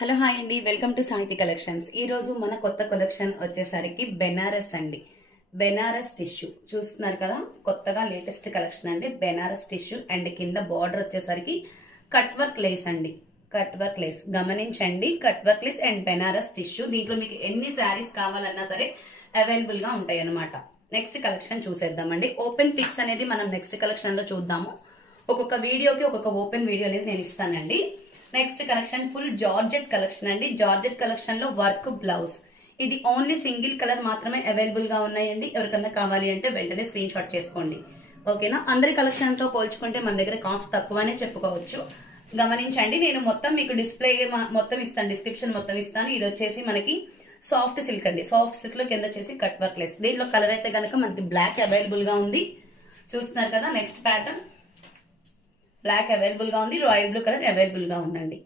Hello hi అండి, welcome to Sahiti collections. ఈ రోజు మన కొత్త కలెక్షన్ వచ్చేసరికి బెనారస్ అండి. బెనారస్ టిష్యూ చూస్తున్నారు కదా, కొత్తగా లేటెస్ట్ కలెక్షన్ అండి. బెనారస్ టిష్యూ అండ్ కింద బార్డర్ వచ్చేసరికి కట్ వర్క్ లేస్ అండి. కట్ వర్క్ లేస్ గమనించండి, cut work lace and Banaras tissue. దీంట్లో మీకు ఎన్ని శారీస్ కావాలన్నా సరే అవైలబుల్ గా ఉంటాయి అన్నమాట. నెక్స్ట్ కలెక్షన్ చూసేద్దామండి. ఓపెన్ పిక్స్ అనేది మనం నెక్స్ట్ కలెక్షన్ లో చూద్దాము. ఒక్కొక్క వీడియోకి ఒక్కొక్క ఓపెన్ వీడియో అనేది నేను ఇస్తానండి. Next collection full georgette collection అండి. జార్జెట్ కలెక్షన్ లో వర్క్ బ్లౌజ్. ఇది ఓన్లీ సింగిల్ కలర్ మాత్రమే అవైలబుల్ గా ఉన్నాయండి. ఎవరికన్నా కావాలి అంటే వెంటనే స్క్రీన్ షాట్ చేసుకోండి, ఓకేనా. అందరి కలెక్షన్ తో పోల్చుకుంటే మన దగ్గర కాస్ట్ తక్కువనే చెప్పుకోవచ్చు. గమనించండి, నేను మొత్తం మీకు డిస్ప్లే మొత్తం ఇస్తాను, డిస్క్రిప్షన్ మొత్తం ఇస్తాను. ఇది వచ్చేసి మనకి సాఫ్ట్ సిల్క్ అండి. సాఫ్ట్ సిల్క్ లో కింద వచ్చేసి కట్ వర్క్ లెస్. దీనిలో కలర్ అయితే కనుక మనకి బ్లాక్ అవైలబుల్ గా ఉంది, చూస్తున్నారు కదా. నెక్స్ట్ ప్యాటర్న్ బ్లాక్ అవైలబుల్ గా ఉంది, రాయల్ బ్లూ కలర్ అవైలబుల్ గా ఉందండి.